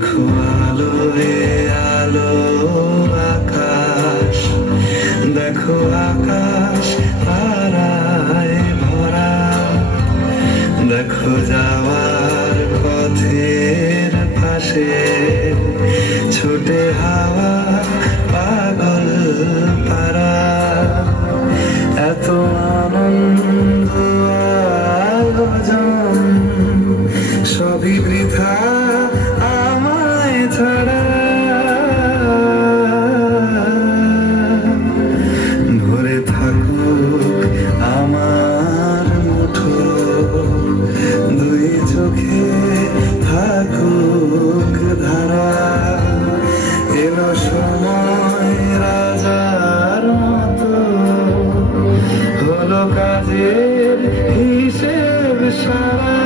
দেখো আলো এ আলো আকাশ, দেখো আকাশ তারায় ভরা, দেখো যাওয়ার পথের পাশে ছোটে হাওয়া পাগল পারা। এত আনন্দ আয়োজন সবই বৃথা আমায় ছাড়া। ধরে থাকুক আমার মুঠো, দুই চোখে থাকুক ধারা। এলো সময় রাজার মতো, হলো কাজের হিসেব সারা।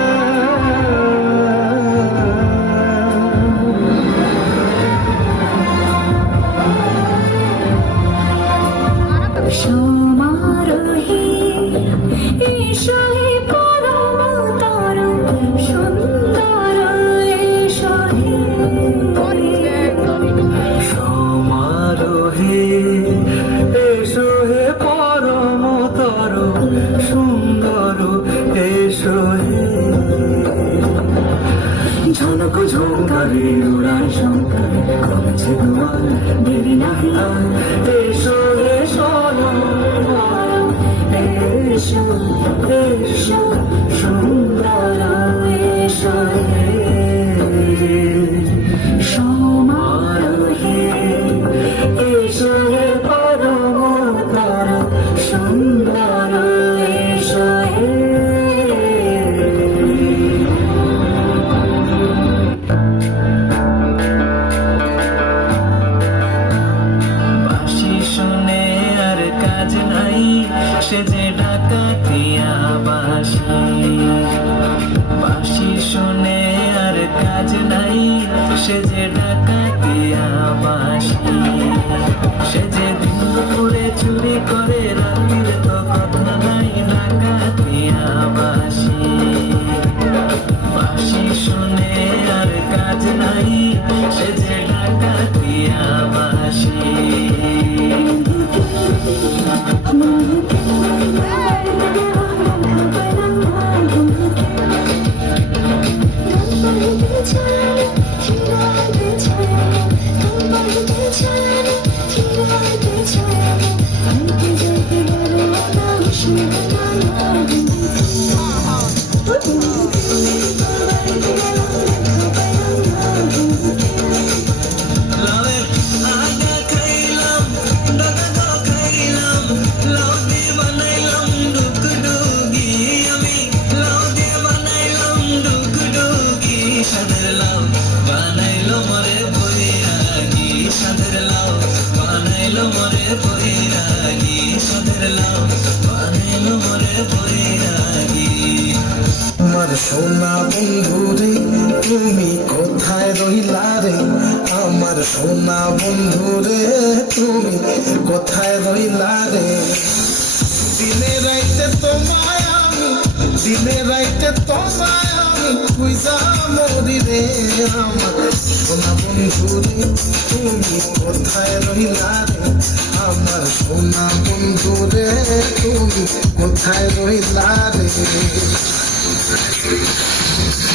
সমারোহে এসো হে পরম তরুণ সুন্দর, এসো হে সমারোহে এসো হে পরম তরুণ সুন্দর, এসো হে। ঝনক ঝঙ্কারে উড়ায় শঙ্কর, কমছে দুয়ার দেরি নাহি আর। এসো এসো এসো এসো সুন্দর, এসো হে সমারোহে এসো হে পরম তরুণ সুন্দর, এসো হে। বাঁশি শুনে আর কাজ নাই, সে যে ডাকাতিয়া বাঁশি। বাঁশি শুনে আর কাজ নাই, সে যে ডাকাতিয়া বাঁশি। সে যে দিন দুপুরে চুরি করে, রাতের তো কথা নাই, ডাকাতিয়া বাঁশি। বাঁশি শুনে আর কাজ নাই, সে যে ডাকাতিয়া বাঁশি। লাউয়ের আগা খাইলাম, ডাকা খাইলাম, লাউ দিয়ে বানাইলাম ডুগডুগি। আমি লাউ দিয়ে বানাইলাম ডুগডুগি। সাদের লাউ বানাইলো মরে বৈরাগী, সাদের লাউ বানাইলো মরে বৈরাগী, সাদের লাউ বানাইলো মরে বৈরাগী। আমার সোনা বন্ধু রে, তুমি কোথায় রইলা রে? আমার সোনা বন্ধু রে, তুমি কোথায় রইলা রে? দিনে রাইতে তোমায় আমি, দিনে রাইতে তোমায় আমি খুঁজা মরি রে। আমার সোনা বন্ধু রে, তুমি কোথায় রইলা রে? আমার সোনা বন্ধু রে, তুমি কোথায় রইলা রে?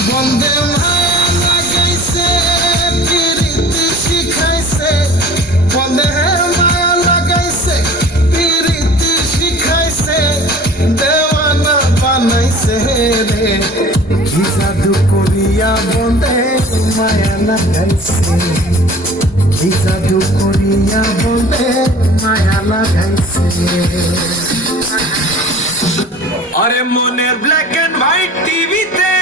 বন্দে মায়া লাগাইছে, প্রীতি শিখাইছে, বন্দে মায়া লাগাইছে, প্রীতি শিখাইছে, দেওয়ানা বানাইছে রে। কি জাদু করিয়া বন্দে মায়া লাগাইছে, কি জাদু করিয়া বন্দে মায়া লাগাইছে। আরে মনের ব্ল্যাক এন্ড হোয়াইট টিভিতে,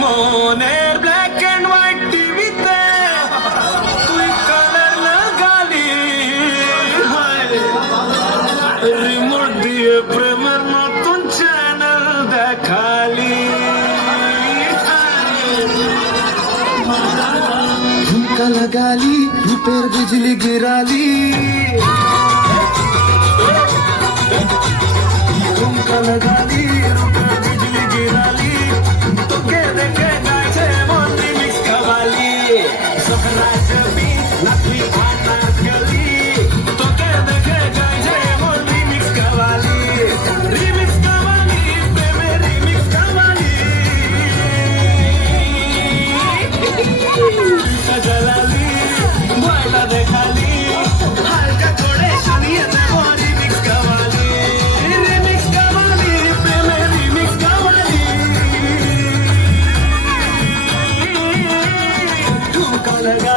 মনের ব্ল্যাক এন্ড হোয়াইট টিভিতে তুই কালার লাগালি, রিমোট দিয়ে প্রেমের মতন চ্যানেল দেখালি। ঝুমকা লাগালি, রূপের বিজলি গিরালি, ঝুমকা লাগালি, রূপের বিজলি গিরালি, তোকে দেখে লাগা